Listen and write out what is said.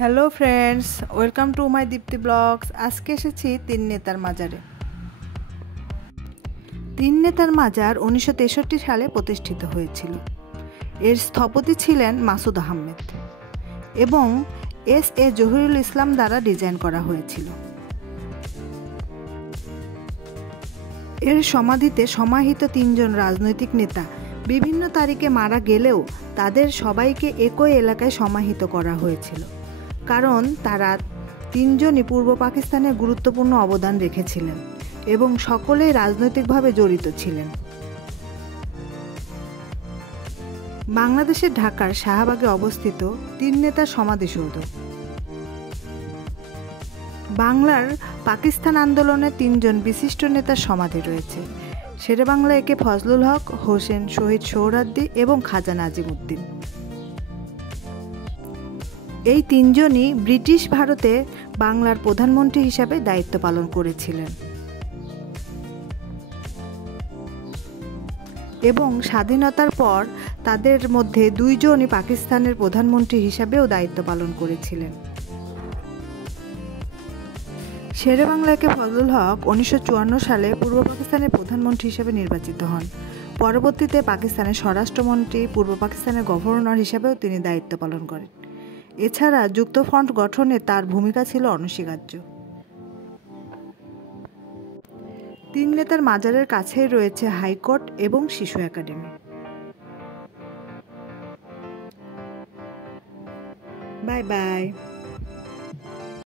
Hello friends, welcome to my Dipti blogs. আজকে এসেছি তিন নেতার মাজারে। তিন নেতার মাজার 1963 সালে প্রতিষ্ঠিত হয়েছিল। এর স্থপতি ছিলেন মাসুদ আহমেদ এবং এস.এ. জহিরুল ইসলাম দ্বারা ডিজাইন করা হয়েছিল। এর সমাধিতে সমাহিত তিনজন রাজনৈতিক নেতা বিভিন্ন তারিখে মারা গেলেও তাদের সবাইকে একই এলাকায় সমাহিত করা হয়েছিল, কারণ তারা তিনজনই পূর্ব পাকিস্তানে গুরুত্বপূর্ণ অবদান রেখেছিলেন এবং সকলেই রাজনৈতিকভাবে জড়িত ছিলেন। বাংলাদেশের ঢাকার শাহবাগে অবস্থিত তিন নেতার সমাধিসৌধ। বাংলার পাকিস্তান আন্দোলনে তিনজন বিশিষ্ট নেতার সমাধি রয়েছে। শেরেবাংলা একে ফজলুল হক, হোসেন শহীদ সোহরাওয়ার্দী এবং খাজা নাজিমউদ্দিন। এই তিনজনই ব্রিটিশ ভারতে বাংলার প্রধানমন্ত্রী হিসাবে দায়িত্ব পালন করেছিলেন এবং স্বাধীনতার পর তাদের মধ্যে দুইজনই পাকিস্তানের প্রধানমন্ত্রী হিসাবেও দায়িত্ব পালন করেছিলেন। শেরেবাংলাকে ফজলুল হক 1954 সালে পূর্ব পাকিস্তানের প্রধানমন্ত্রী হিসেবে নির্বাচিত হন। পরবর্তীতে পাকিস্তানের স্বরাষ্ট্রমন্ত্রী, পূর্ব পাকিস্তানের গভর্নর হিসাবেও তিনি দায়িত্ব পালন করেন। এছাড়া যুক্তফ্রন্ট গঠনে তার ভূমিকা ছিল অনস্বীকার্য। তিন নেতার মাজারের কাছেই রয়েছে হাইকোর্ট এবং শিশু একাডেমি। Bye bye.